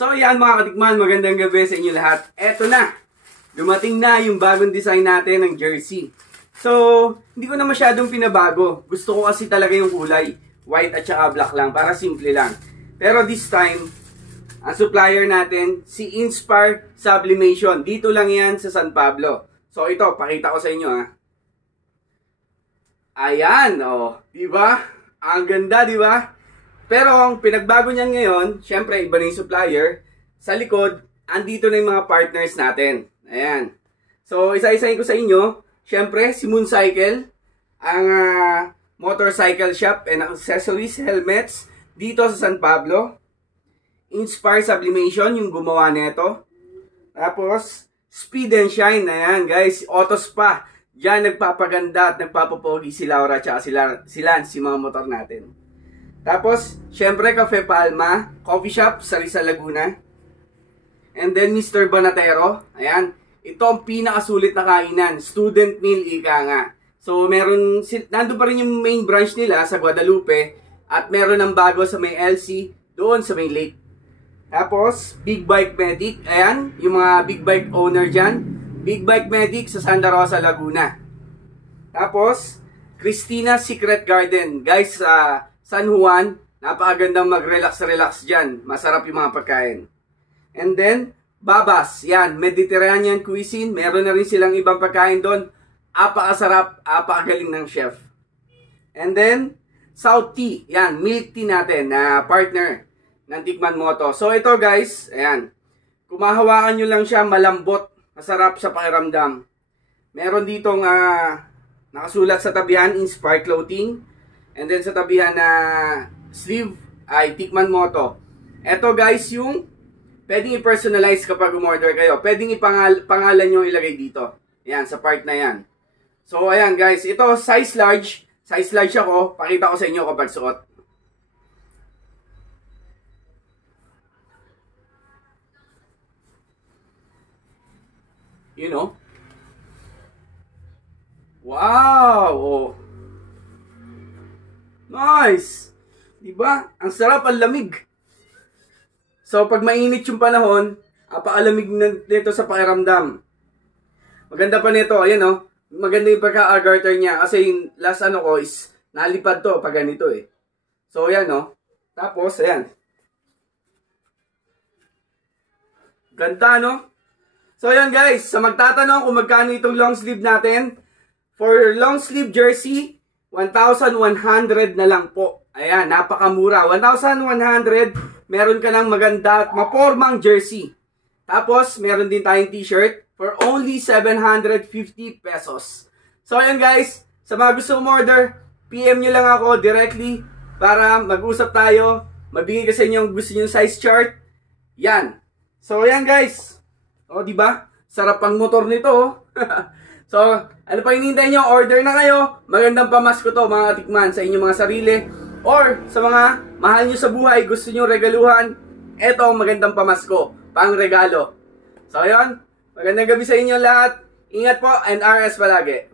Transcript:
So yan mga katikman, magandang gabi sa inyo lahat. Eto na, dumating na yung bagong design natin ng jersey. So, hindi ko na masyadong pinabago. Gusto ko kasi talaga yung kulay, white at saka black lang, para simple lang. Pero this time, ang supplier natin, si Inspire Sublimation. Dito lang yan sa San Pablo. So ito, pakita ko sa inyo ha. Ayan, oh, di ba? Ang ganda, di ba? Pero ang pinagbago niyan ngayon, syempre iba na yung supplier. Sa likod, andito na yung mga partners natin. Ayan. So, isa-isahin ko sa inyo. Syempre, si Mooncycle, ang motorcycle shop and accessories, helmets, dito sa San Pablo. Inspire Sublimation, yung gumawa nito. Tapos, Speed and Shine. Ayan, guys, Autos pa. Diyan nagpapaganda at nagpapapogi si Laura at si mga motor natin. Tapos, syempre, Cafe Palma, coffee shop sa Rizal, Laguna. And then, Mr. Bonatero. Ayan. Ito ang pinakasulit na kainan. Student meal, ika nga. So, nandun pa rin yung main branch nila sa Guadalupe. At meron ng bago sa may LC, doon sa may Lake. Tapos, Big Bike Medic. Ayan, yung mga big bike owner dyan. Big Bike Medic sa Santa Rosa, Laguna. Tapos, Christina Secret Garden. Guys, San Juan, napakagandang mag-relax-relax dyan. Masarap yung mga pagkain. And then, Babas, yan, Mediterranean cuisine. Meron na rin silang ibang pagkain doon. Apakasarap, apakagaling ng chef. And then, South Tea, yan, milk tea natin na partner ng Tikman Moto. So ito guys, ayan, kumahawakan nyo lang siya, malambot, masarap sa pakiramdam. Meron ditong nakasulat sa tabihan, Inspire Clothing. And then sa tabihan na sleeve ay Tikman Moto. Ito guys yung pwedeng i-personalize kapag umorder kayo. Pwedeng pangalan nyo ilagay dito. Ayan, sa part na yan. So ayan guys, ito size large. Size large ako. Pakita ko sa inyo kapag suot. You know? Wow! Oh. Nice! Diba? Ang sarap, ang lamig. So, pag mainit yung panahon, apakalamig nito sa pakiramdam. Maganda pa nito, ayan o. Maganda yung pagka-garter niya. Kasi yung last ano ko is, nalipad to pag ganito eh. So, ayan o. Tapos, ayan. Ganda no? So, ayan guys. Sa magtatanong kung magkano itong long sleeve natin, for long sleeve jersey, 1,100 na lang po. Ayan, napakamura. 1,100, meron ka ng maganda at mapormang jersey. Tapos, meron din tayong t-shirt for only 750 pesos. So, ayan guys, sa mga gusto umorder, PM nyo lang ako directly para mag-usap tayo. Mabigay ko sa inyo yung gusto nyo size chart. Yan. So, ayan guys. O, diba? Sarap ang motor nito. So, ano pa hinihintay nyo? Order na kayo. Magandang pamasko to mga katikman sa inyong mga sarili. Or sa mga mahal nyo sa buhay, gusto nyo regaluhan. Eto ang magandang pamasko. Pang regalo. So, ayun. Magandang gabi sa inyo lahat. Ingat po and RS palagi.